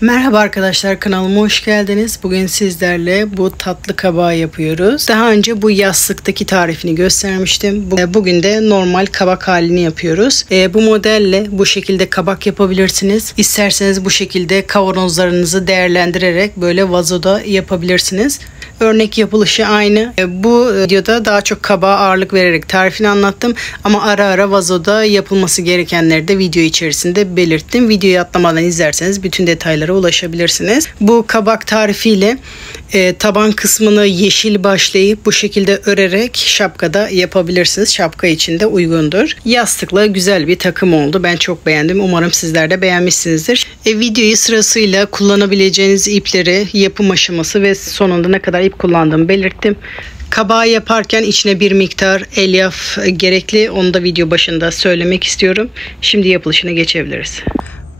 Merhaba arkadaşlar, kanalıma hoş geldiniz. Bugün sizlerle bu tatlı kabağı yapıyoruz. Daha önce bu yastıktaki tarifini göstermiştim. Bugün de normal kabak halini yapıyoruz. Bu modelle bu şekilde kabak yapabilirsiniz. İsterseniz bu şekilde kavanozlarınızı değerlendirerek böyle vazoda yapabilirsiniz. Örnek yapılışı aynı. Bu videoda daha çok kabağa ağırlık vererek tarifini anlattım. Ama ara ara vazoda yapılması gerekenleri de video içerisinde belirttim. Videoyu atlamadan izlerseniz bütün detaylara ulaşabilirsiniz. Bu kabak tarifiyle taban kısmını yeşil başlayıp bu şekilde örerek şapkada yapabilirsiniz. Şapka için de uygundur. Yastıkla güzel bir takım oldu. Ben çok beğendim. Umarım sizler de beğenmişsinizdir. Videoyu sırasıyla kullanabileceğiniz ipleri, yapım aşaması ve sonunda ne kadar ip kullandığımı belirttim. Kabağı yaparken içine bir miktar elyaf gerekli. Onu da video başında söylemek istiyorum. Şimdi yapılışına geçebiliriz.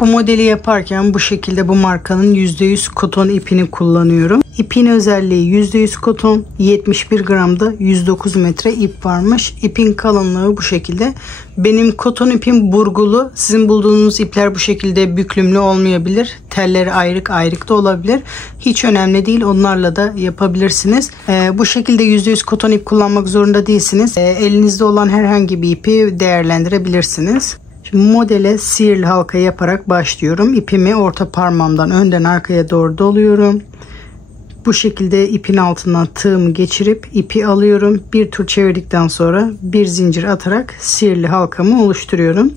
Bu modeli yaparken bu şekilde bu markanın %100 koton ipini kullanıyorum. İpin özelliği %100 koton, 71 gramda 109 metre ip varmış. İpin kalınlığı bu şekilde. Benim koton ipim burgulu. Sizin bulduğunuz ipler bu şekilde büklümlü olmayabilir. Telleri ayrık ayrık da olabilir. Hiç önemli değil. Onlarla da yapabilirsiniz. Bu şekilde %100 koton ip kullanmak zorunda değilsiniz. Elinizde olan herhangi bir ipi değerlendirebilirsiniz. Şimdi modele sihirli halka yaparak başlıyorum. İpimi orta parmağımdan önden arkaya doğru doluyorum. Bu şekilde ipin altından tığımı geçirip ipi alıyorum. Bir tur çevirdikten sonra bir zincir atarak sihirli halkamı oluşturuyorum.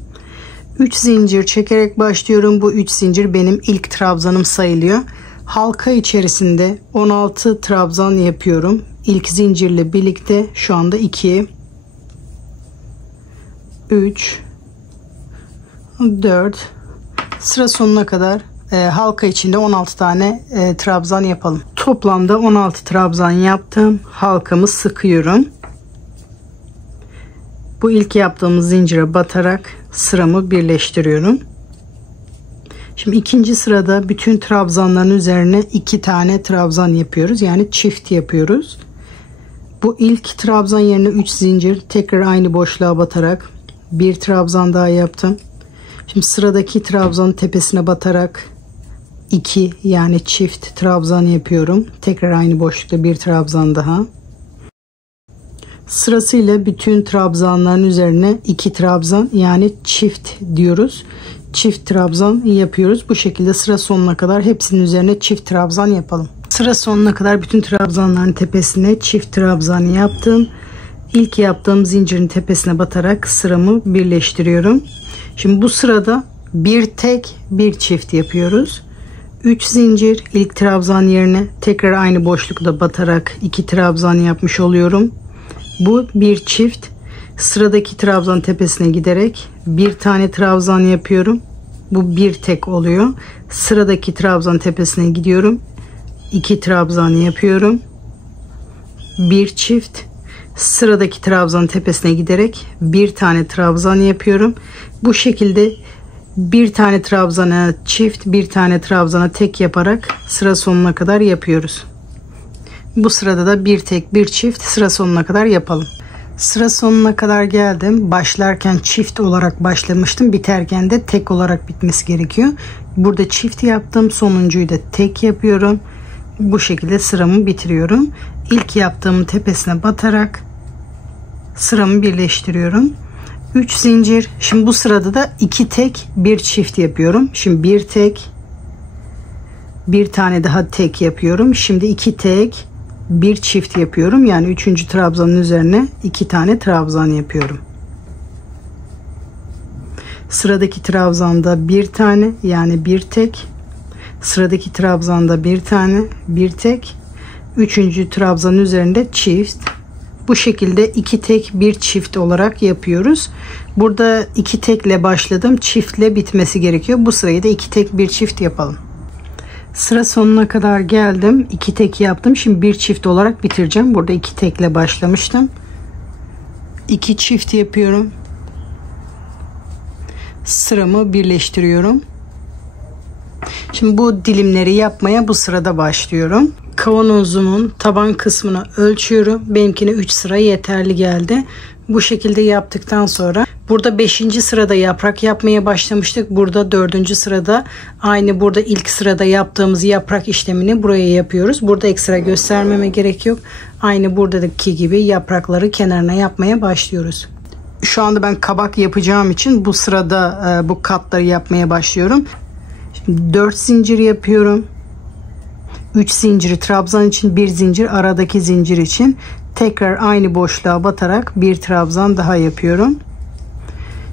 3 zincir çekerek başlıyorum. Bu 3 zincir benim ilk trabzanım sayılıyor. Halka içerisinde 16 trabzan yapıyorum. İlk zincirle birlikte şu anda 2, 3, 4, sıra sonuna kadar halka içinde 16 tane trabzan yapalım. Toplamda 16 trabzan yaptım. Halkamı sıkıyorum. Bu ilk yaptığımız zincire batarak sıramı birleştiriyorum. Şimdi ikinci sırada bütün trabzanların üzerine 2 tane trabzan yapıyoruz. Yani çift yapıyoruz. Bu ilk trabzan yerine 3 zincir, tekrar aynı boşluğa batarak bir trabzan daha yaptım. Şimdi sıradaki trabzanın tepesine batarak 2 yani çift trabzan yapıyorum. Tekrar aynı boşlukta bir trabzan daha. Sırasıyla bütün trabzanların üzerine 2 trabzan yani çift diyoruz. Çift trabzan yapıyoruz. Bu şekilde sıra sonuna kadar hepsinin üzerine çift trabzan yapalım. Sıra sonuna kadar bütün trabzanların tepesine çift trabzan yaptım. İlk yaptığım zincirin tepesine batarak sıramı birleştiriyorum. Şimdi bu sırada bir tek bir çift yapıyoruz. 3 zincir ilk trabzan yerine tekrar aynı boşlukta batarak 2 trabzan yapmış oluyorum. Bu bir çift. Sıradaki trabzan tepesine giderek bir tane trabzan yapıyorum. Bu bir tek oluyor. Sıradaki trabzan tepesine gidiyorum. 2 trabzan yapıyorum. Bir çift. Sıradaki trabzanın tepesine giderek bir tane trabzan yapıyorum. Bu şekilde bir tane trabzana çift, bir tane trabzana tek yaparak sıra sonuna kadar yapıyoruz. Bu sırada da bir tek bir çift sıra sonuna kadar yapalım. Sıra sonuna kadar geldim. Başlarken çift olarak başlamıştım. Biterken de tek olarak bitmesi gerekiyor. Burada çift yaptım. Sonuncuyu da tek yapıyorum. Bu şekilde sıramı bitiriyorum. İlk yaptığımın tepesine batarak sıramı birleştiriyorum. 3 zincir. Şimdi bu sırada da 2 tek bir çift yapıyorum. Şimdi bir tek, bir tane daha tek yapıyorum. Şimdi 2 tek bir çift yapıyorum. Yani 3. trabzanın üzerine 2 tane trabzan yapıyorum. Sıradaki trabzanda bir tane yani bir tek. Sıradaki trabzanda bir tane bir tek. 3. trabzanın üzerinde çift. Bu şekilde 2 tek bir çift olarak yapıyoruz. Burada 2 tekle başladım. Çiftle bitmesi gerekiyor. Bu sırayı da 2 tek bir çift yapalım. Sıra sonuna kadar geldim. 2 tek yaptım. Şimdi bir çift olarak bitireceğim. Burada 2 tekle başlamıştım. 2 çift yapıyorum. Sıramı birleştiriyorum. Şimdi bu dilimleri yapmaya bu sırada başlıyorum. Kavanozumun taban kısmını ölçüyorum. Benimkine 3 sıra yeterli geldi. Bu şekilde yaptıktan sonra Burada 5. sırada yaprak yapmaya başlamıştık. Burada 4. sırada aynı burada ilk sırada yaptığımız yaprak işlemini buraya yapıyoruz. Burada ekstra göstermeme gerek yok. Aynı buradaki gibi yaprakları kenarına yapmaya başlıyoruz. Şu anda ben kabak yapacağım için bu sırada bu katları yapmaya başlıyorum. Şimdi 4 zincir yapıyorum. 3 zinciri trabzan için, 1 zincir aradaki zincir için. Tekrar aynı boşluğa batarak bir trabzan daha yapıyorum.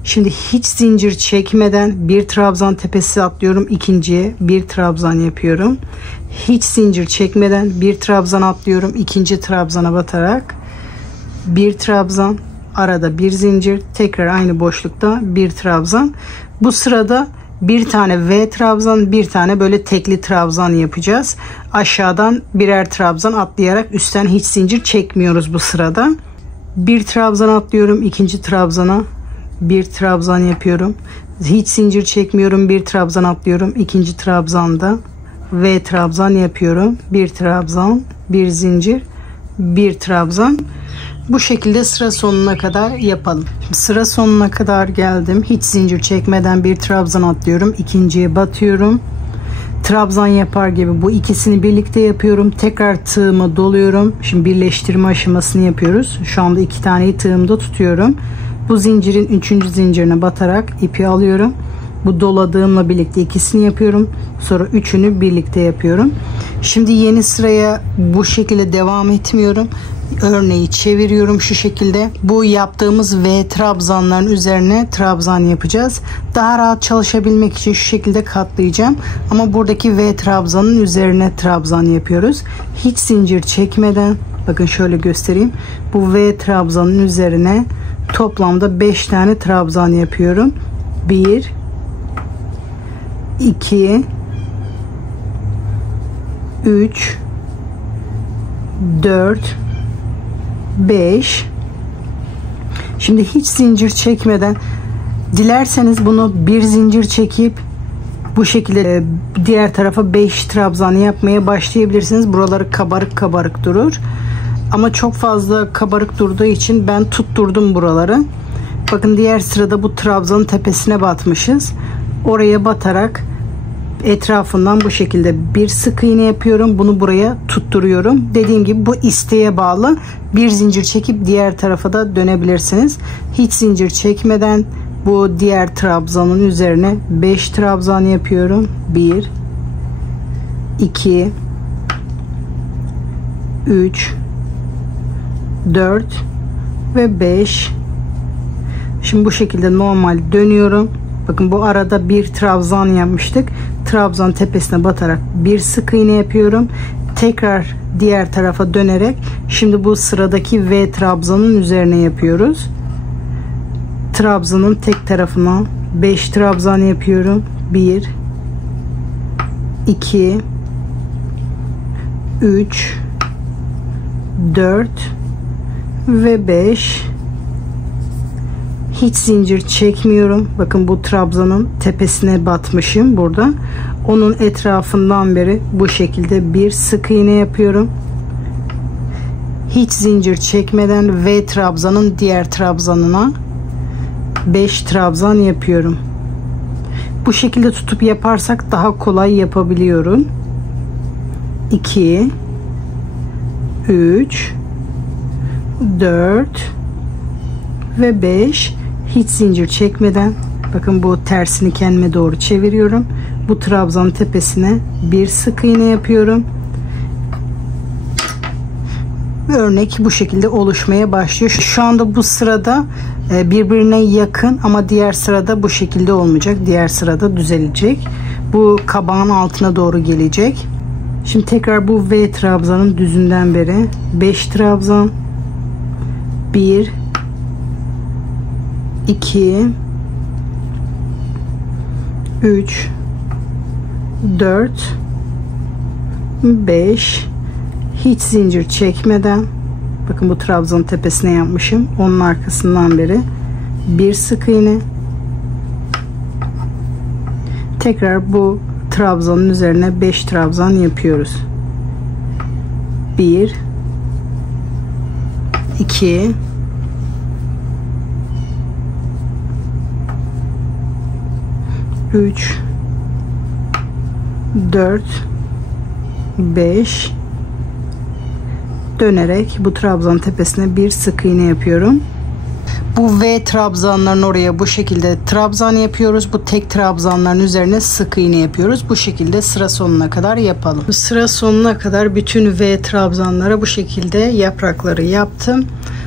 Şimdi hiç zincir çekmeden bir trabzan tepesi atlıyorum. İkinciye bir trabzan yapıyorum. Hiç zincir çekmeden bir trabzan atlıyorum. İkinci trabzana batarak bir trabzan, arada bir zincir, tekrar aynı boşlukta bir trabzan. Bu sırada bir tane V trabzan, bir tane böyle tekli trabzan yapacağız. Aşağıdan birer trabzan atlayarak üstten hiç zincir çekmiyoruz bu sırada. Bir trabzan atlıyorum, ikinci trabzana bir trabzan yapıyorum. Hiç zincir çekmiyorum, bir trabzan atlıyorum. İkinci trabzanda V trabzan yapıyorum. Bir trabzan, bir zincir, bir trabzan. Bu şekilde sıra sonuna kadar yapalım. Sıra sonuna kadar geldim. Hiç zincir çekmeden bir trabzan atlıyorum. İkinciye batıyorum. Trabzan yapar gibi bu ikisini birlikte yapıyorum. Tekrar tığımı doluyorum. Şimdi birleştirme aşamasını yapıyoruz. Şu anda 2 taneyi tığımda tutuyorum. Bu zincirin 3. zincirine batarak ipi alıyorum. Bu doladığımla birlikte ikisini yapıyorum. Sonra üçünü birlikte yapıyorum. Şimdi yeni sıraya bu şekilde devam etmiyorum. Örneği çeviriyorum şu şekilde. Bu yaptığımız V trabzanların üzerine trabzan yapacağız. Daha rahat çalışabilmek için şu şekilde katlayacağım. Ama buradaki V trabzanın üzerine trabzan yapıyoruz. Hiç zincir çekmeden, bakın şöyle göstereyim. Bu V trabzanın üzerine toplamda 5 tane trabzan yapıyorum. 1 2 3 4 5. Şimdi hiç zincir çekmeden, dilerseniz bunu bir zincir çekip bu şekilde diğer tarafa 5 trabzan yapmaya başlayabilirsiniz. Buraları kabarık kabarık durur. Ama çok fazla kabarık durduğu için ben tutturdum buraları. Bakın diğer sırada bu trabzanın tepesine batmışız. Oraya batarak etrafından bu şekilde bir sık iğne yapıyorum. Bunu buraya tutturuyorum. Dediğim gibi bu isteğe bağlı. Bir zincir çekip diğer tarafa da dönebilirsiniz. Hiç zincir çekmeden bu diğer trabzanın üzerine 5 trabzan yapıyorum. 1 2 3 4 ve 5. Şimdi bu şekilde normal dönüyorum. Bakın bu arada bir trabzan yapmıştık. Trabzan tepesine batarak bir sık iğne yapıyorum. Tekrar diğer tarafa dönerek şimdi bu sıradaki V trabzanın üzerine yapıyoruz. Trabzanın tek tarafına 5 trabzan yapıyorum. 1 2 3 4 ve 5. Hiç zincir çekmiyorum. Bakın bu trabzanın tepesine batmışım burada. Onun etrafından beri bu şekilde bir sık iğne yapıyorum. Hiç zincir çekmeden V trabzanın diğer trabzanına 5 trabzan yapıyorum. Bu şekilde tutup yaparsak daha kolay yapabiliyorum. 2 3 4 ve 5. Hiç zincir çekmeden, bakın bu tersini kendime doğru çeviriyorum. Bu trabzanın tepesine bir sık iğne yapıyorum. Örnek bu şekilde oluşmaya başlıyor. Şu anda bu sırada birbirine yakın ama diğer sırada bu şekilde olmayacak. Diğer sırada düzelecek. Bu kabağın altına doğru gelecek. Şimdi tekrar bu V trabzanın düzünden beri 5 trabzan, 1 2 3 4 5. Hiç zincir çekmeden, bakın bu trabzanın tepesine yapmışım. Onun arkasından beri bir sık iğne. Tekrar bu trabzanın üzerine 5 trabzan yapıyoruz. 1 2 3 4 5 dönerek bu trabzan tepesine bir sık iğne yapıyorum. Bu V trabzanların oraya bu şekilde trabzan yapıyoruz. Bu tek trabzanların üzerine sık iğne yapıyoruz. Bu şekilde sıra sonuna kadar yapalım. Sıra sonuna kadar bütün V trabzanlara bu şekilde yaprakları yaptım.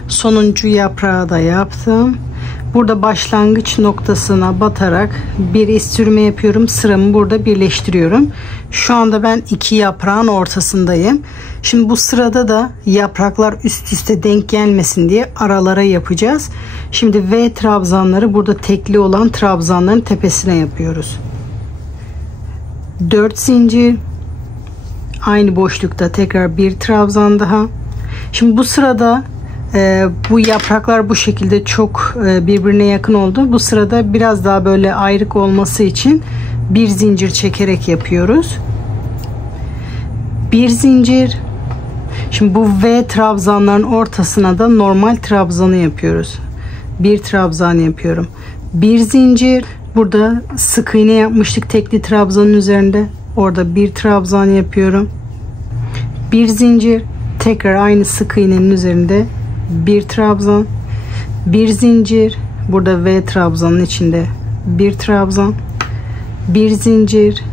Sonuncu yaprağı da yaptım. Burada başlangıç noktasına batarak bir istirme yapıyorum. Sıramı burada birleştiriyorum. Şu anda ben iki yaprağın ortasındayım. Şimdi bu sırada da yapraklar üst üste denk gelmesin diye aralara yapacağız. Şimdi V trabzanları burada tekli olan trabzanların tepesine yapıyoruz. 4 zincir. Aynı boşlukta tekrar bir trabzan daha. Şimdi bu sırada bu yapraklar bu şekilde çok birbirine yakın oldu. Bu sırada biraz daha böyle ayrık olması için bir zincir çekerek yapıyoruz. Bir zincir. Şimdi bu V trabzanların ortasına da normal trabzanı yapıyoruz. Bir trabzan yapıyorum. Bir zincir. Burada sık iğne yapmıştık tekli trabzanın üzerinde. Orada bir trabzan yapıyorum. Bir zincir. Tekrar aynı sık iğnenin üzerinde bir trabzan, bir zincir, burada V trabzanın içinde bir trabzan, bir zincir,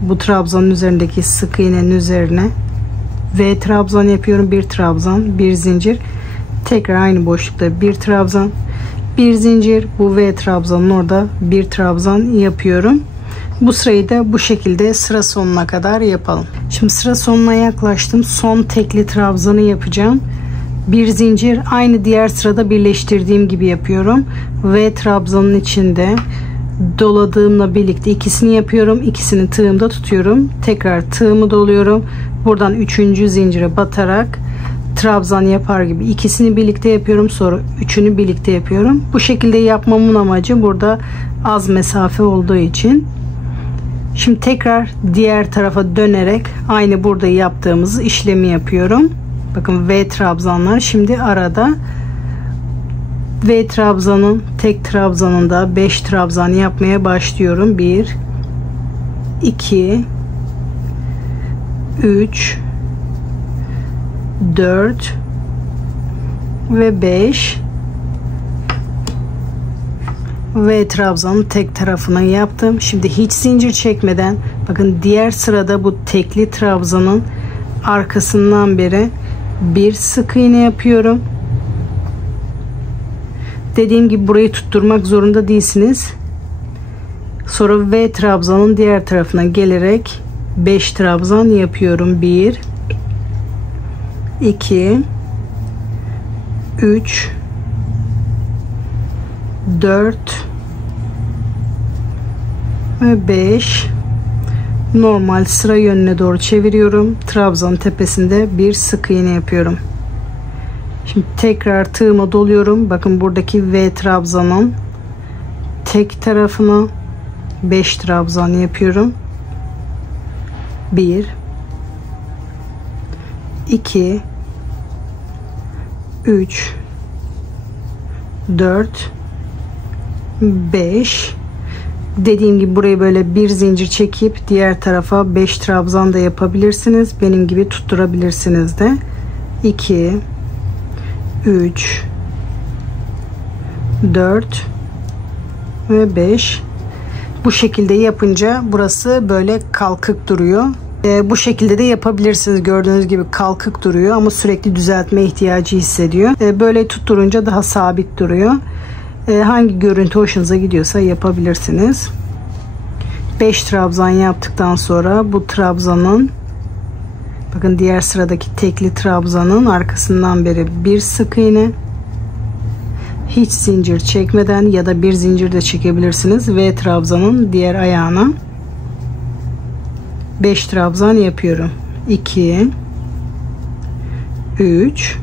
bu trabzanın üzerindeki sık iğnenin üzerine V trabzan yapıyorum, bir trabzan, bir zincir, tekrar aynı boşlukta bir trabzan, bir zincir, bu V trabzanın orada bir trabzan yapıyorum. Bu sırayı da bu şekilde sıra sonuna kadar yapalım. Şimdi sıra sonuna yaklaştım. Son tekli trabzanı yapacağım. Bir zincir, aynı diğer sırada birleştirdiğim gibi yapıyorum. V trabzanın içinde doladığımla birlikte ikisini yapıyorum. İkisini tığımda tutuyorum. Tekrar tığımı doluyorum. Buradan 3. zincire batarak trabzan yapar gibi ikisini birlikte yapıyorum. Sonra üçünü birlikte yapıyorum. Bu şekilde yapmamın amacı burada az mesafe olduğu için. Şimdi tekrar diğer tarafa dönerek aynı burada yaptığımız işlemi yapıyorum. Bakın V trabzanlar şimdi arada. V trabzanın tek trabzanında 5 trabzan yapmaya başlıyorum. 1 2 3 4 ve 5. V trabzanın tek tarafına yaptım. Şimdi hiç zincir çekmeden bakın diğer sırada bu tekli trabzanın arkasından beri bir sık iğne yapıyorum. Dediğim gibi burayı tutturmak zorunda değilsiniz. Sonra V trabzanın diğer tarafına gelerek 5 trabzan yapıyorum. 1 2 3 4 ve 5. Normal sıra yönüne doğru çeviriyorum. Trabzan tepesinde bir sık iğne yapıyorum. Şimdi tekrar tığıma doluyorum. Bakın buradaki V trabzanın tek tarafına 5 trabzan yapıyorum. 1 2 3 4 5. Dediğim gibi burayı böyle bir zincir çekip diğer tarafa 5 trabzan da yapabilirsiniz. Benim gibi tutturabilirsiniz de. 2 3 4 ve 5. Bu şekilde yapınca burası böyle kalkık duruyor. Bu şekilde de yapabilirsiniz. Gördüğünüz gibi kalkık duruyor ama sürekli düzeltme ihtiyacı hissediyor. Böyle tutturunca daha sabit duruyor. Hangi görüntü hoşunuza gidiyorsa yapabilirsiniz. 5 trabzan yaptıktan sonra bu trabzanın bakın diğer sıradaki tekli trabzanın arkasından beri bir sık iğne, hiç zincir çekmeden ya da bir zincir de çekebilirsiniz. V trabzanın diğer ayağına 5 trabzan yapıyorum. 2 3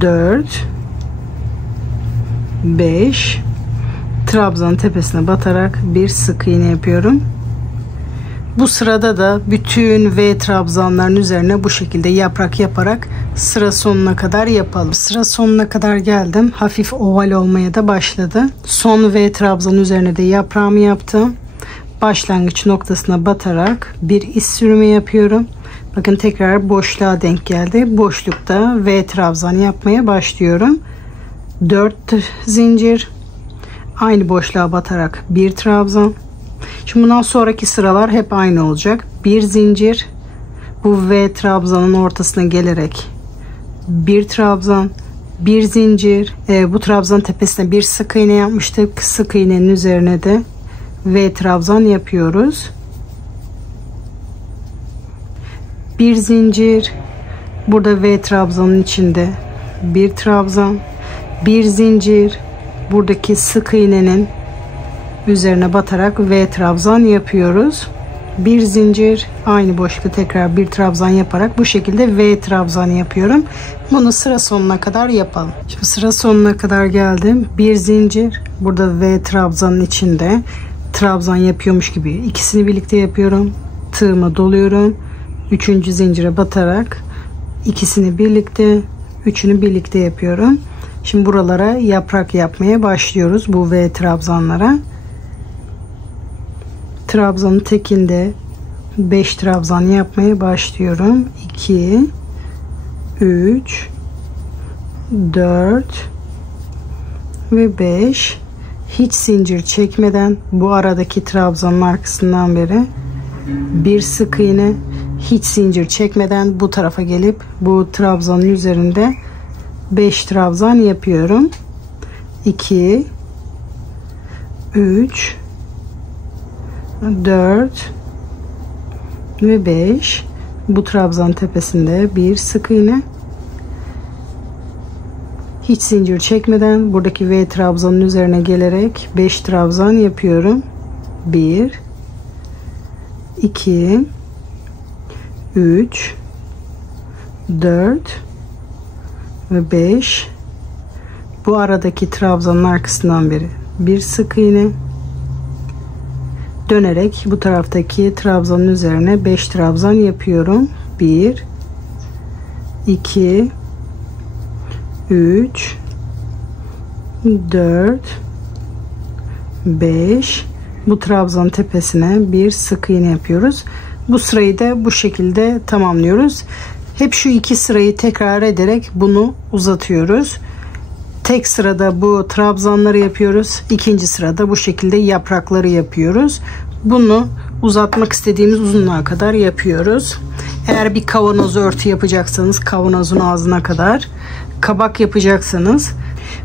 4 5. Trabzanın tepesine batarak bir sık iğne yapıyorum. Bu sırada da bütün V trabzanların üzerine bu şekilde yaprak yaparak sıra sonuna kadar yapalım. Sıra sonuna kadar geldim. Hafif oval olmaya da başladı. Son V trabzanın üzerine de yaprağımı yaptım. Başlangıç noktasına batarak bir iz sürümü yapıyorum. Bakın tekrar boşluğa denk geldi. Boşlukta V trabzan yapmaya başlıyorum. 4 zincir. Aynı boşluğa batarak bir trabzan. Şimdi bundan sonraki sıralar hep aynı olacak. Bir zincir. Bu V trabzanın ortasına gelerek bir trabzan, bir zincir. Bu trabzanın tepesine bir sık iğne yapmıştık. Sık iğnenin üzerine de V trabzan yapıyoruz. Bir zincir. Burada V trabzanın içinde bir trabzan, bir zincir. Buradaki sık iğnenin üzerine batarak V trabzan yapıyoruz. Bir zincir, aynı boşlukta tekrar bir trabzan yaparak bu şekilde V trabzan yapıyorum. Bunu sıra sonuna kadar yapalım. Şimdi sıra sonuna kadar geldim. Bir zincir, burada V trabzanın içinde trabzan yapıyormuş gibi ikisini birlikte yapıyorum. Tığımı doluyorum. Üçüncü zincire batarak ikisini birlikte, üçünü birlikte yapıyorum. Şimdi buralara yaprak yapmaya başlıyoruz bu V trabzanlara. Trabzanın tekinde 5 trabzan yapmaya başlıyorum. 2 3 4 ve 5. Hiç zincir çekmeden bu aradaki trabzanın arkasından beri bir sık iğne, hiç zincir çekmeden bu tarafa gelip bu trabzanın üzerinde 5 trabzan yapıyorum. 2 3 4 ve 5. Bu trabzan tepesinde bir sık iğne, hiç zincir çekmeden buradaki V trabzanın üzerine gelerek 5 trabzan yapıyorum. 1 2 3 4 ve 5. Bu aradaki trabzanın arkasından beri bir sık iğne, dönerek bu taraftaki trabzanın üzerine 5 trabzan yapıyorum. 1 2 3 4 5. Bu trabzanın tepesine bir sık iğne yapıyoruz. Bu sırayı da bu şekilde tamamlıyoruz. Hep şu iki sırayı tekrar ederek bunu uzatıyoruz. Tek sırada bu trabzanları yapıyoruz. İkinci sırada bu şekilde yaprakları yapıyoruz. Bunu uzatmak istediğimiz uzunluğa kadar yapıyoruz. Eğer bir kavanoz örtü yapacaksanız kavanozun ağzına kadar, kabak yapacaksanız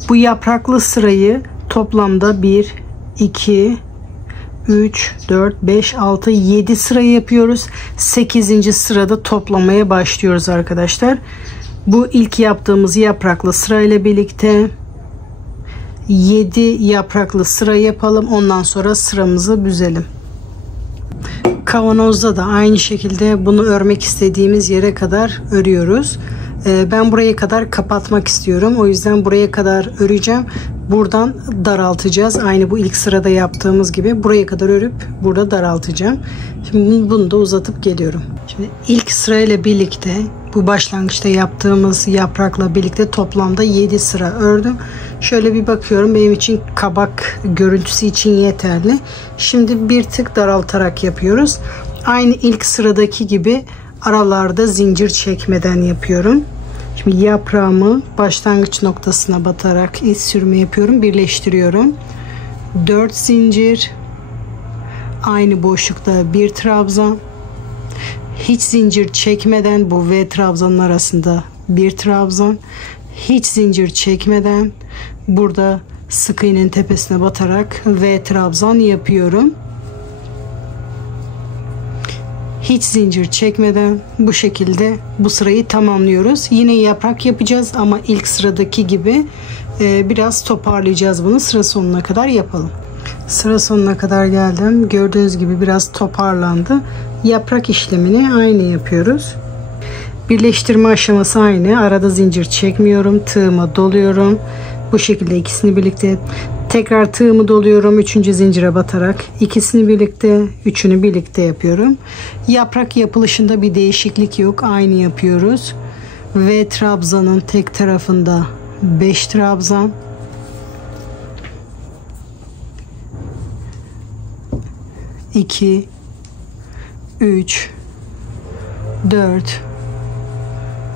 bu yapraklı sırayı toplamda 1 2 3 4 5 6 7 sıra yapıyoruz. 8. sırada toplamaya başlıyoruz arkadaşlar. Bu ilk yaptığımız yapraklı sıra ile birlikte 7 yapraklı sıra yapalım. Ondan sonra sıramızı büzelim. Kavanozda da aynı şekilde bunu örmek istediğimiz yere kadar örüyoruz. Ben buraya kadar kapatmak istiyorum. O yüzden buraya kadar öreceğim. Buradan daraltacağız. Aynı bu ilk sırada yaptığımız gibi buraya kadar örüp burada daraltacağım. Şimdi bunu da uzatıp geliyorum. Şimdi ilk sırayla birlikte bu başlangıçta yaptığımız yaprakla birlikte toplamda 7 sıra ördüm. Şöyle bir bakıyorum, benim için kabak görüntüsü için yeterli. Şimdi bir tık daraltarak yapıyoruz. Aynı ilk sıradaki gibi aralarda zincir çekmeden yapıyorum. Şimdi yaprağımı başlangıç noktasına batarak iz sürme yapıyorum. Birleştiriyorum. 4 zincir. Aynı boşlukta bir trabzan. Hiç zincir çekmeden bu V trabzanın arasında bir trabzan. Hiç zincir çekmeden burada sık iğnenin tepesine batarak V trabzan yapıyorum. Hiç zincir çekmeden bu şekilde bu sırayı tamamlıyoruz. Yine yaprak yapacağız ama ilk sıradaki gibi biraz toparlayacağız bunu. Sıra sonuna kadar yapalım. Sıra sonuna kadar geldim. Gördüğünüz gibi biraz toparlandı. Yaprak işlemini aynı yapıyoruz. Birleştirme aşaması aynı. Arada zincir çekmiyorum. Tığıma doluyorum. Bu şekilde ikisini birlikte Tekrar tığımı doluyorum 3. zincire batarak. İkisini birlikte, üçünü birlikte yapıyorum. Yaprak yapılışında bir değişiklik yok. Aynı yapıyoruz. Ve trabzanın tek tarafında 5 trabzan. 2 3 4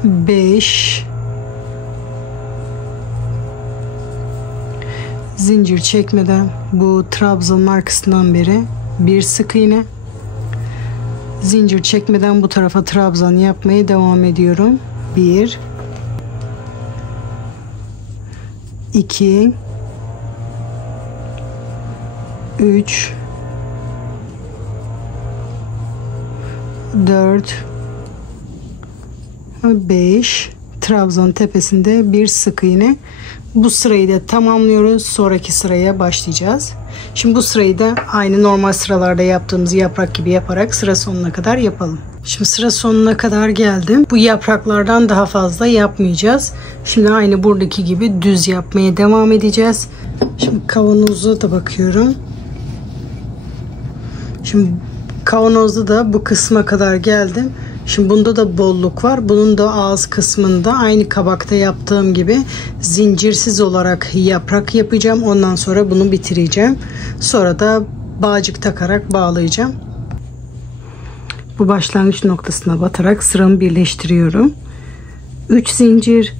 5 zincir çekmeden bu trabzanın arkasından beri bir sık iğne, zincir çekmeden bu tarafa trabzan yapmaya devam ediyorum. 1 2 3 4 5 trabzan tepesinde bir sık iğne. Bu sırayı da tamamlıyoruz. Sonraki sıraya başlayacağız. Şimdi bu sırayı da aynı normal sıralarda yaptığımız yaprak gibi yaparak sıra sonuna kadar yapalım. Şimdi sıra sonuna kadar geldim. Bu yapraklardan daha fazla yapmayacağız. Şimdi aynı buradaki gibi düz yapmaya devam edeceğiz. Şimdi kavanoza da bakıyorum. Şimdi kavanozda da bu kısma kadar geldim. Şimdi bunda da bolluk var. Bunun da ağız kısmında aynı kabakta yaptığım gibi zincirsiz olarak yaprak yapacağım. Ondan sonra bunu bitireceğim. Sonra da bağcık takarak bağlayacağım. Bu başlangıç noktasına batarak sıramı birleştiriyorum. 3 zincir.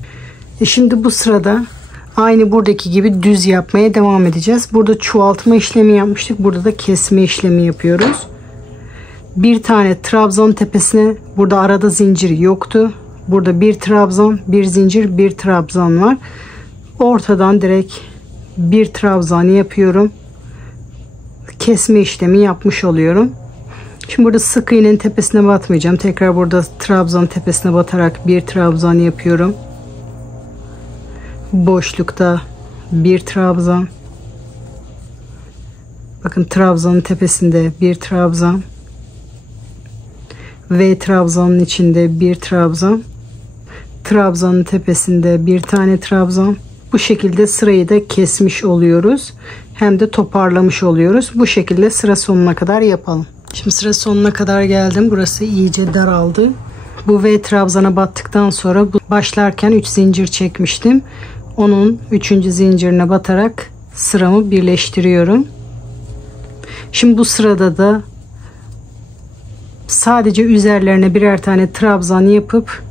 Şimdi bu sırada aynı buradaki gibi düz yapmaya devam edeceğiz. Burada çoğaltma işlemi yapmıştık. Burada da kesme işlemi yapıyoruz. Bir tane trabzan tepesine, burada arada zincir yoktu. Burada bir trabzan, bir zincir, bir trabzan var. Ortadan direkt bir trabzan yapıyorum. Kesme işlemi yapmış oluyorum. Şimdi burada sık iğnenin tepesine batmayacağım. Tekrar burada trabzan tepesine batarak bir trabzan yapıyorum. Boşlukta bir trabzan. Bakın trabzanın tepesinde bir trabzan. Ve trabzanın içinde bir trabzan. Trabzanın tepesinde bir tane trabzan. Bu şekilde sırayı da kesmiş oluyoruz. Hem de toparlamış oluyoruz. Bu şekilde sıra sonuna kadar yapalım. Şimdi sıra sonuna kadar geldim. Burası iyice daraldı. Bu V trabzana battıktan sonra başlarken 3 zincir çekmiştim. Onun 3. zincirine batarak sıramı birleştiriyorum. Şimdi bu sırada da sadece üzerlerine birer tane trabzan yapıp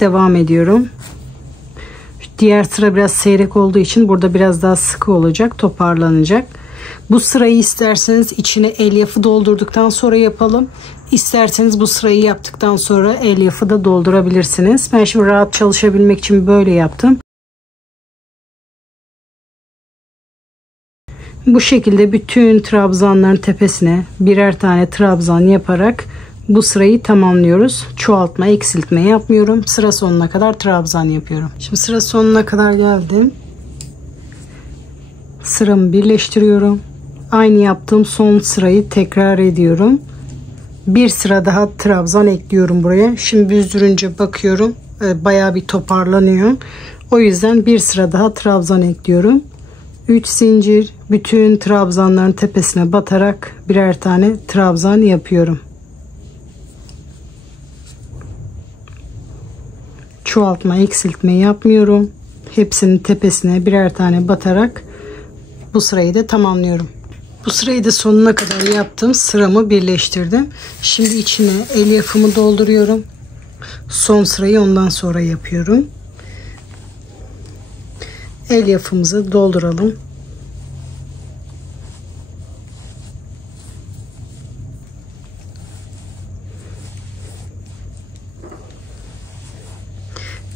devam ediyorum. Diğer sıra biraz seyrek olduğu için burada biraz daha sıkı olacak, toparlanacak. Bu sırayı isterseniz içine elyafı doldurduktan sonra yapalım. İsterseniz bu sırayı yaptıktan sonra elyafı da doldurabilirsiniz. Ben şimdi rahat çalışabilmek için böyle yaptım. Bu şekilde bütün trabzanların tepesine birer tane trabzan yaparak bu sırayı tamamlıyoruz. Çoğaltma, eksiltme yapmıyorum. Sıra sonuna kadar trabzan yapıyorum. Şimdi sıra sonuna kadar geldim. Sıramı birleştiriyorum. Aynı yaptığım son sırayı tekrar ediyorum. Bir sıra daha trabzan ekliyorum buraya. Şimdi büzdürünce bakıyorum bayağı bir toparlanıyor. O yüzden bir sıra daha trabzan ekliyorum. 3 zincir, bütün trabzanların tepesine batarak birer tane trabzan yapıyorum. Çoğaltma, eksiltme yapmıyorum. Hepsinin tepesine birer tane batarak bu sırayı da tamamlıyorum. Bu sırayı da sonuna kadar yaptım. Sıramı birleştirdim. Şimdi içine elyafımı dolduruyorum. Son sırayı ondan sonra yapıyorum. Elyafımızı dolduralım.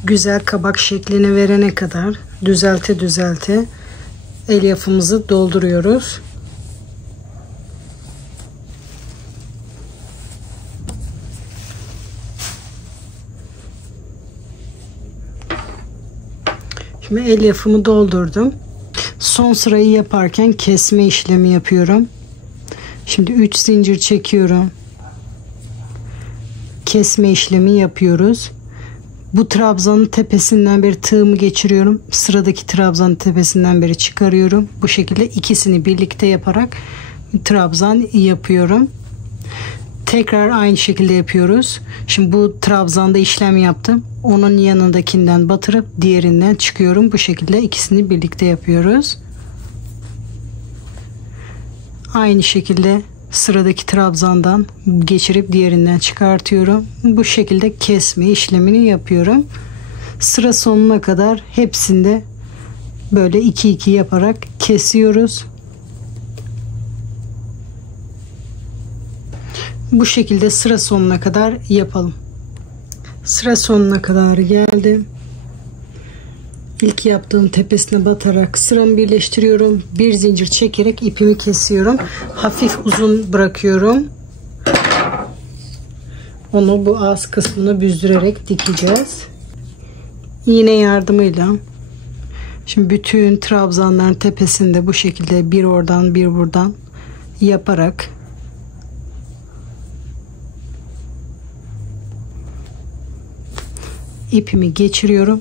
Güzel kabak şeklini verene kadar düzelte elyafımızı dolduruyoruz. Şimdi elyafımı doldurdum. Son sırayı yaparken kesme işlemi yapıyorum. Şimdi 3 zincir çekiyorum. Kesme işlemi yapıyoruz. Bu trabzanın tepesinden beri tığımı geçiriyorum. Sıradaki trabzanın tepesinden beri çıkarıyorum. Bu şekilde ikisini birlikte yaparak trabzan yapıyorum. Tekrar aynı şekilde yapıyoruz. Şimdi bu trabzanda işlem yaptım. Onun yanındakinden batırıp diğerinden çıkıyorum. Bu şekilde ikisini birlikte yapıyoruz. Aynı şekilde sıradaki trabzandan geçirip diğerinden çıkartıyorum. Bu şekilde kesme işlemini yapıyorum. Sıra sonuna kadar hepsinde böyle 2-2 yaparak kesiyoruz. Bu şekilde sıra sonuna kadar yapalım. Sıra sonuna kadar geldim. İlk yaptığım tepesine batarak sıramı birleştiriyorum. Bir zincir çekerek ipimi kesiyorum. Hafif uzun bırakıyorum. Onu bu ağız kısmını büzdürerek dikeceğiz. İğne yardımıyla. Şimdi bütün trabzanların tepesinde bu şekilde bir oradan bir buradan yaparak ipimi geçiriyorum.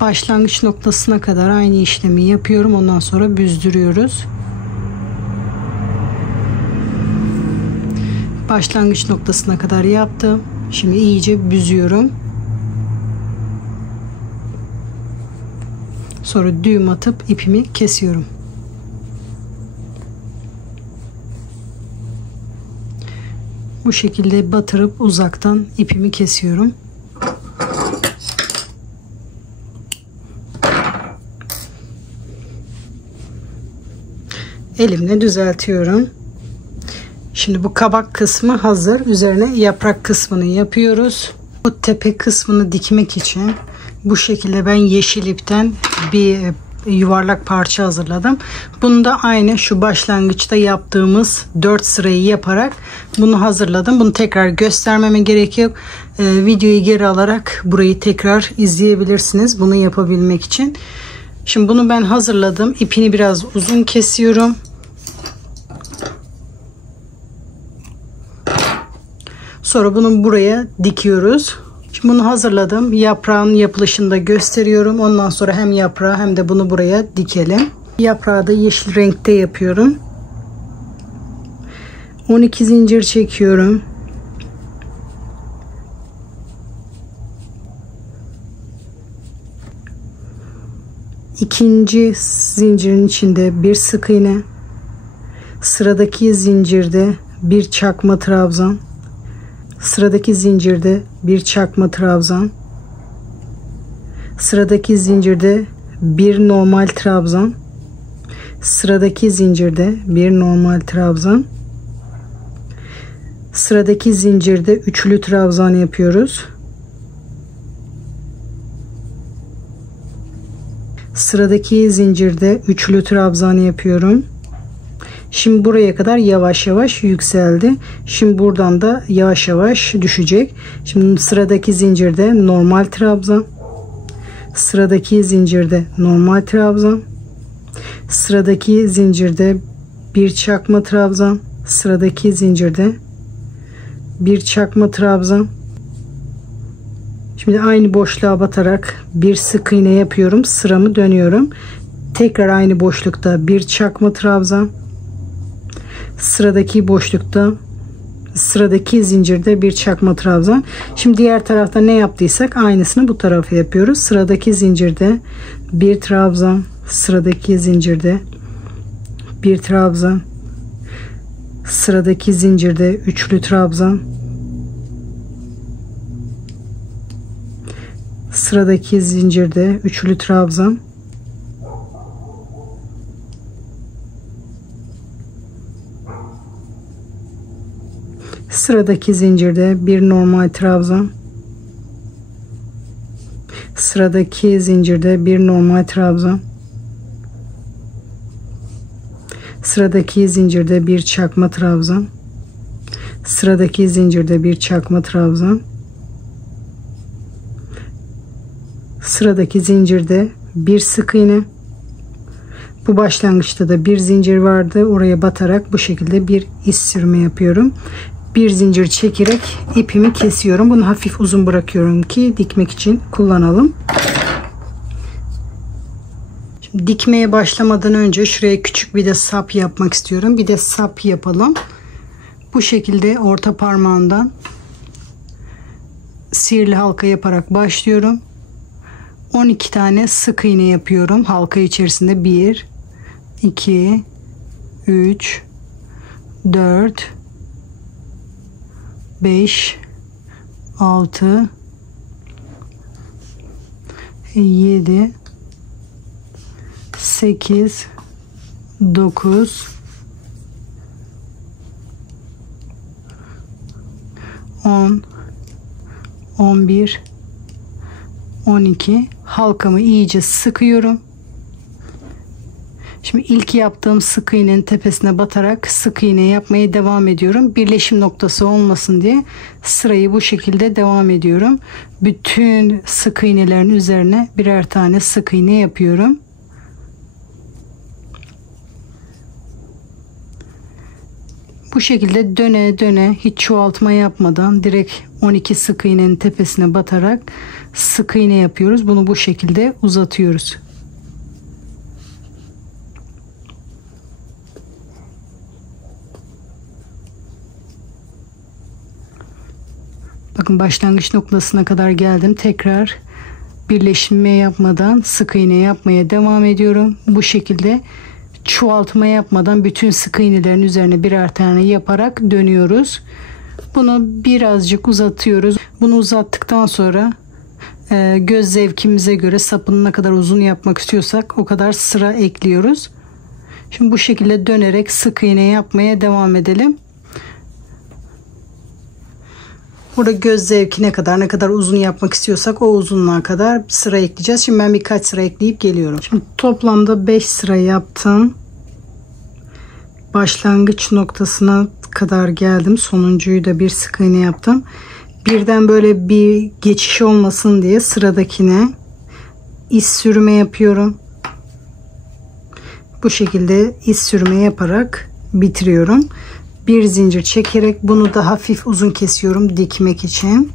Başlangıç noktasına kadar aynı işlemi yapıyorum. Ondan sonra büzdürüyoruz. Başlangıç noktasına kadar yaptım. Şimdi iyice büzüyorum. Sonra düğüm atıp ipimi kesiyorum. Bu şekilde batırıp uzaktan ipimi kesiyorum. Elimle düzeltiyorum. Şimdi bu kabak kısmı hazır. Üzerine yaprak kısmını yapıyoruz. Bu tepe kısmını dikmek için bu şekilde ben yeşil ipten bir yuvarlak parça hazırladım. Bunu da aynı şu başlangıçta yaptığımız 4 sırayı yaparak bunu hazırladım. Bunu tekrar göstermeme gerek yok. Videoyu geri alarak burayı tekrar izleyebilirsiniz. Bunu yapabilmek için. Şimdi bunu ben hazırladım. İpini biraz uzun kesiyorum. Sonra bunu buraya dikiyoruz. Şimdi bunu hazırladım. Yaprağın yapılışını da gösteriyorum. Ondan sonra hem yaprağı hem de bunu buraya dikelim. Yaprağı da yeşil renkte yapıyorum. 12 zincir çekiyorum. İkinci zincirin içinde bir sık iğne. Sıradaki zincirde bir çakma trabzan. Sıradaki zincirde bir çakma trabzan. Sıradaki zincirde bir normal trabzan. Sıradaki zincirde bir normal trabzan. Sıradaki zincirde üçlü trabzan yapıyoruz. Sıradaki zincirde üçlü trabzan yapıyorum. Şimdi buraya kadar yavaş yavaş yükseldi. Şimdi buradan da yavaş yavaş düşecek. Şimdi sıradaki zincirde normal trabzan. Sıradaki zincirde normal trabzan. Sıradaki zincirde bir çakma trabzan. Sıradaki zincirde bir çakma trabzan. Şimdi aynı boşluğa batarak bir sık iğne yapıyorum. Sıramı dönüyorum. Tekrar aynı boşlukta bir çakma trabzan. Sıradaki boşlukta, sıradaki zincirde bir çakma trabzan. Şimdi diğer tarafta ne yaptıysak aynısını bu tarafa yapıyoruz. Sıradaki zincirde bir trabzan. Sıradaki zincirde bir trabzan. Sıradaki zincirde üçlü trabzan. Sıradaki zincirde üçlü trabzan. Sıradaki zincirde bir normal trabzan. Sıradaki zincirde bir normal trabzan. Sıradaki zincirde bir çakma trabzan. Sıradaki zincirde bir çakma trabzan. Sıradaki zincirde bir sık iğne. Bu başlangıçta da bir zincir vardı. Oraya batarak bu şekilde bir iz sürme yapıyorum. Bir zincir çekerek ipimi kesiyorum. Bunu hafif uzun bırakıyorum ki dikmek için kullanalım. Şimdi dikmeye başlamadan önce şuraya küçük bir de sap yapmak istiyorum. Bir de sap yapalım. Bu şekilde orta parmağından sihirli halka yaparak başlıyorum. 12 tane sık iğne yapıyorum. Halka içerisinde 1, 2, 3, 4, 5, 6, 7, 8, 9, 10, 11, 12. Halkamı iyice sıkıyorum. Şimdi ilk yaptığım sık iğnenin tepesine batarak sık iğne yapmaya devam ediyorum. Birleşim noktası olmasın diye sırayı bu şekilde devam ediyorum. Bütün sık iğnelerin üzerine birer tane sık iğne yapıyorum. Bu şekilde döne döne hiç çoğaltma yapmadan direkt 12 sık iğnenin tepesine batarak sık iğne yapıyoruz. Bunu bu şekilde uzatıyoruz. Bakın başlangıç noktasına kadar geldim. Tekrar birleşme yapmadan sık iğne yapmaya devam ediyorum. Bu şekilde çoğaltma yapmadan bütün sık iğnelerin üzerine birer tane yaparak dönüyoruz. Bunu birazcık uzatıyoruz. Bunu uzattıktan sonra göz zevkimize göre sapını ne kadar uzun yapmak istiyorsak o kadar sıra ekliyoruz. Şimdi bu şekilde dönerek sık iğne yapmaya devam edelim. Burada göz zevkine kadar ne kadar uzun yapmak istiyorsak o uzunluğa kadar sıra ekleyeceğiz. Şimdi ben birkaç sıra ekleyip geliyorum. Şimdi toplamda 5 sıra yaptım. Başlangıç noktasına kadar geldim. Sonuncuyu da bir sık iğne yaptım. Birden böyle bir geçiş olmasın diye sıradakine iz sürme yapıyorum. Bu şekilde iz sürme yaparak bitiriyorum. Bir zincir çekerek bunu da hafif uzun kesiyorum dikmek için.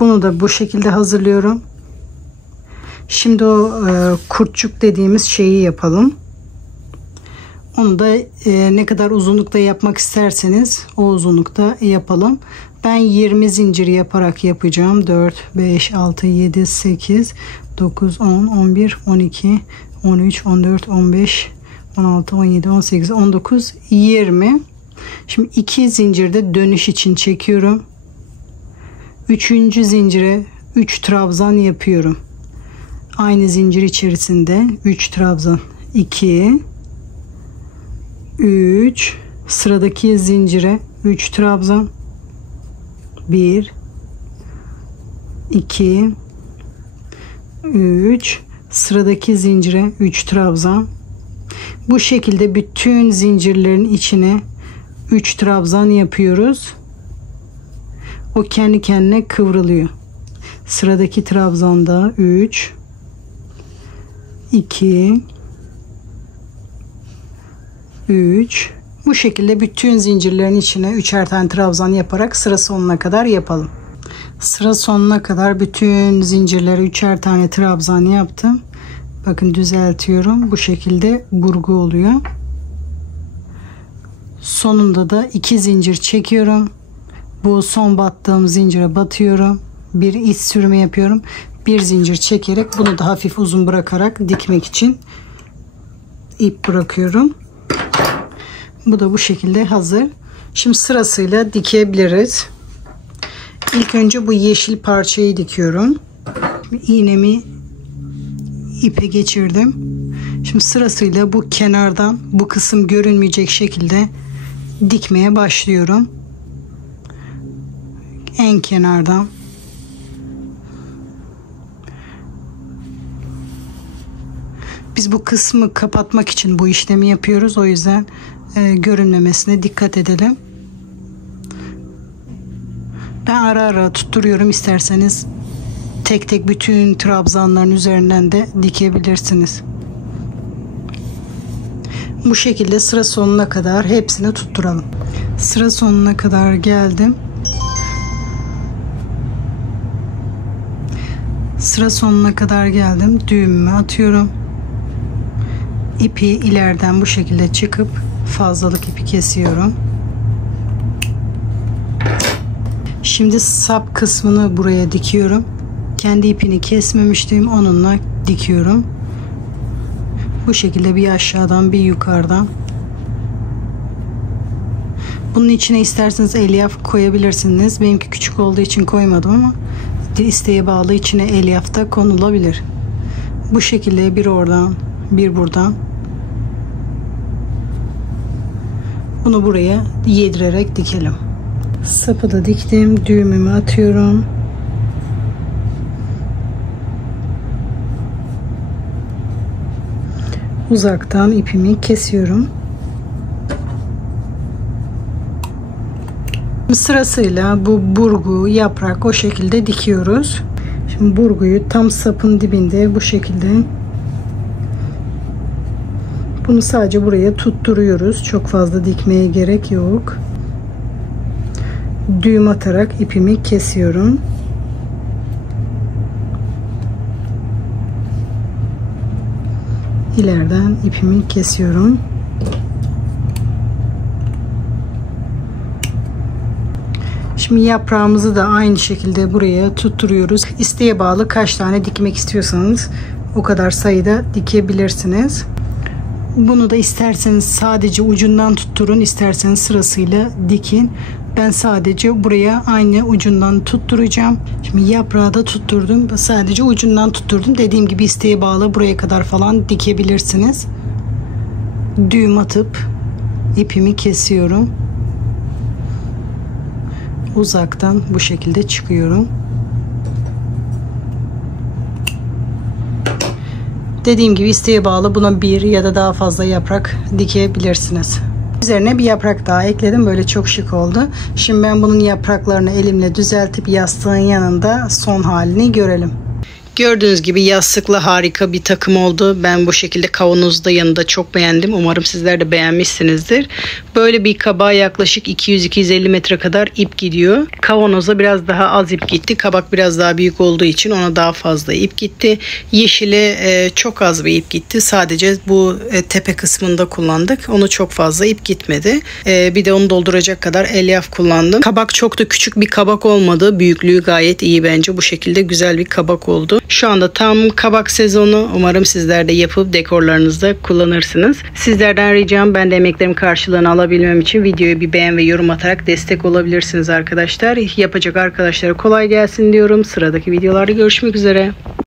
Bunu da bu şekilde hazırlıyorum. Şimdi o kurtçuk dediğimiz şeyi yapalım. Onu da ne kadar uzunlukta yapmak isterseniz o uzunlukta yapalım. Ben 20 zincir yaparak yapacağım. 4, 5, 6, 7, 8, 9, 10, 11, 12, 13, 14, 15, 16, 17, 18, 19, 20. Şimdi 2 zincirde dönüş için çekiyorum. 3. zincire 3 trabzan yapıyorum. Aynı zincir içerisinde 3 trabzan, 2, 3, sıradaki zincire 3 trabzan, 1, 2, 3, sıradaki zincire 3 trabzan. Bu şekilde bütün zincirlerin içine 3 trabzan yapıyoruz. O kendi kendine kıvrılıyor. Sıradaki trabzanda 3, 2, 3. Bu şekilde bütün zincirlerin içine 3'er tane trabzan yaparak sıra sonuna kadar yapalım. Sıra sonuna kadar bütün zincirlere 3'er tane trabzan yaptım. Bakın düzeltiyorum. Bu şekilde burgu oluyor. Sonunda da 2 zincir çekiyorum. Bu son battığım zincire batıyorum. Bir iz sürme yapıyorum. Bir zincir çekerek bunu da hafif uzun bırakarak dikmek için ip bırakıyorum. Bu da bu şekilde hazır. Şimdi sırasıyla dikebiliriz. İlk önce bu yeşil parçayı dikiyorum. İğnemi ipe geçirdim. Şimdi sırasıyla bu kenardan bu kısım görünmeyecek şekilde dikmeye başlıyorum. En kenardan biz bu kısmı kapatmak için bu işlemi yapıyoruz. O yüzden görünmemesine dikkat edelim. Ben ara ara tutturuyorum. İsterseniz tek tek bütün trabzanların üzerinden de dikebilirsiniz. Bu şekilde sıra sonuna kadar hepsini tutturalım. Sıra sonuna kadar geldim. Sıra sonuna kadar geldim. Düğümümü atıyorum. İpi ileriden bu şekilde çıkıp fazlalık ipi kesiyorum. Şimdi sap kısmını buraya dikiyorum. Kendi ipini kesmemiştim. Onunla dikiyorum. Bu şekilde bir aşağıdan bir yukarıdan. Bunun içine isterseniz elyaf koyabilirsiniz. Benimki küçük olduğu için koymadım ama isteğe bağlı içine elyaf da konulabilir. Bu şekilde bir oradan bir buradan. Bunu buraya yedirerek dikelim. Sapı da diktim. Düğümümü atıyorum. Uzaktan ipimi kesiyorum. Sırasıyla bu burgu, yaprak o şekilde dikiyoruz. Şimdi burguyu tam sapın dibinde bu şekilde. Bunu sadece buraya tutturuyoruz. Çok fazla dikmeye gerek yok. Düğüm atarak ipimi kesiyorum. İleriden ipimi kesiyorum. Şimdi yaprağımızı da aynı şekilde buraya tutturuyoruz. İsteğe bağlı kaç tane dikmek istiyorsanız o kadar sayıda dikebilirsiniz. Bunu da isterseniz sadece ucundan tutturun, isterseniz sırasıyla dikin. Ben sadece buraya aynı ucundan tutturacağım. Şimdi yaprağı da tutturdum. Sadece ucundan tutturdum. Dediğim gibi isteğe bağlı buraya kadar falan dikebilirsiniz. Düğüm atıp ipimi kesiyorum. Uzaktan bu şekilde çıkıyorum. Dediğim gibi isteğe bağlı buna bir ya da daha fazla yaprak dikebilirsiniz. Üzerine bir yaprak daha ekledim. Böyle çok şık oldu. Şimdi ben bunun yapraklarını elimle düzeltip yastığın yanında son halini görelim. Gördüğünüz gibi yastıkla harika bir takım oldu. Ben bu şekilde kavanozda da yanında çok beğendim. Umarım sizler de beğenmişsinizdir. Böyle bir kabağa yaklaşık 200-250 metre kadar ip gidiyor. Kavanoza biraz daha az ip gitti. Kabak biraz daha büyük olduğu için ona daha fazla ip gitti. Yeşile çok az bir ip gitti. Sadece bu tepe kısmında kullandık. Onu çok fazla ip gitmedi. Bir de onu dolduracak kadar elyaf kullandım. Kabak çok da küçük bir kabak olmadı. Büyüklüğü gayet iyi bence. Bu şekilde güzel bir kabak oldu. Şu anda tam kabak sezonu. Umarım sizler de yapıp dekorlarınızda kullanırsınız. Sizlerden ricam, ben de emeklerimin karşılığını alabilmem için videoyu bir beğen ve yorum atarak destek olabilirsiniz arkadaşlar. Yapacak arkadaşlara kolay gelsin diyorum. Sıradaki videolarda görüşmek üzere.